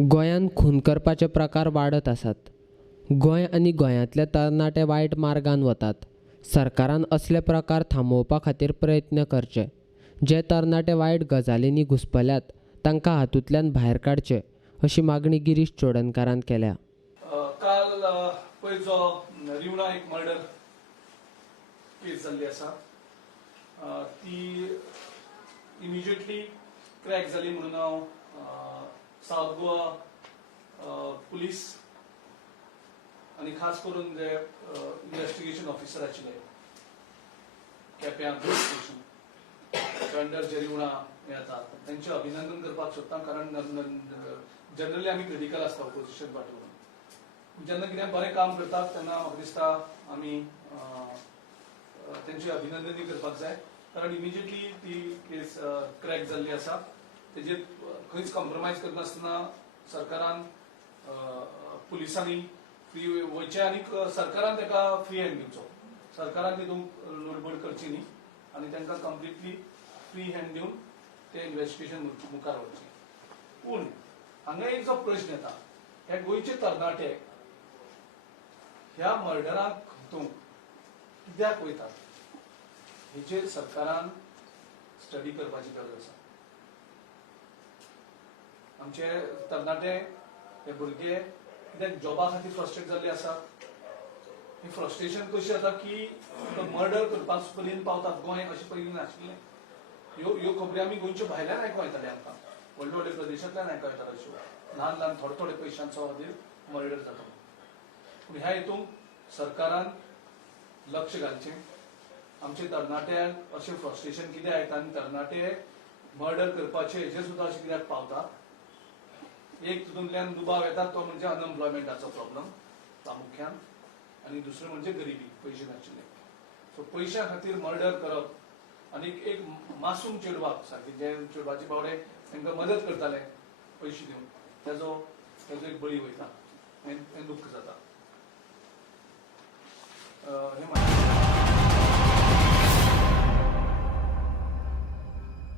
गोंयांत खून करपाचे प्रकार वाडत आसात. गोंय आनी गोंयांतले तरणाटे वायट मार्गान वतात. सरकारान असले प्रकार थांबोवपा खातीर प्रयत्न करचे. जे तरणाटे वायट गजालींनी घुस्पल्यात तांकां हातूंतल्यान भायर काडचे अशी मागणी गिरीश चोडणकारान केल्या. काल पयर जो रिवणा एक मर्डर केस जाल्ली आसा ती इमिजिएटली क्रॅक जाली म्हणून हांव सावथ गोवा पुलीस आनी खास करून जे इन्व्हेस्टिगेशन ऑफिसर आशिल्ले केप्यां स्टेशन अंडर जे रिवणा येता तांचे अभिनंदन करपाक सोदता. कारण जनरली आमी क्रिटिकल आसता ऑपोजिशन पार्टी म्हणून. जेन्ना कितें बरें काम करतात तेन्ना म्हाका दिसता आमी तेंचे अभिनंदनूय करपाक जाय. कारण इमिजिएटली ती केस क्रॅक जाल्ली आसा. तेजेर खंयच कॉम्प्रोमायज करनासतना सरकारान पुलिसांनी फ्री वयचे आनी सरकारान ताका फ्री हँड दिवचो. सरकारान तितूंत लुडबड करची न्ही आनी तांकां कंप्लिटली फ्री हँड दिवन ते इन्व्हेस्टिगेशन मुखार व्हरचें. पूण हांगा एक जो प्रश्न येता, हे गोंयचे तरणाटे ह्या मर्डराक खंतूंक कित्याक वयतात हेचेर सरकारान स्टडी करपाची गरज आसा. आमचे तरणाटे हे भुरगे कित्याक जॉबा खातीर फ्रस्ट्रेट जाल्ले आसात. ही फ्रस्ट्रेशन कशी जाता की मर्डर करपाक पर्यंत पावतात. गोंय अशें पयलीं नाशिल्लें. ह्यो खबरी आमी गोंयच्या भायल्यान आयकूं येताले. आमकां व्हडले व्हडले प्रदेशांतल्यान आयकूं येताले. अश्यो ल्हान ल्हान थोडे थोडे पयशांचो खातीर मर्डर जाता. पूण ह्या हितूंक सरकारान लक्ष घालचें. आमचे तरणाट्यांक अशें फ्रस्ट्रेशन कित्याक येता आनी तरणाटे मर्डर करपाचे हेजेर सुद्दां अशें कित्याक पावतात. एक तितूंतल्यान दुबाव येता तो म्हणजे अनएम्प्लॉयमेंटाचो प्रॉब्लम प्रामुख्यान, आनी दुसरें म्हणजे गरिबी, पयशे नाशिल्ले. सो पयशा खातीर मर्डर करप आनी एक मासूम चेडवाक सारके जे चेडवाचे बावडे तांकां मदत करताले पयशे दिवन तेजो एक बळी वयता. हें दुख्ख जाता.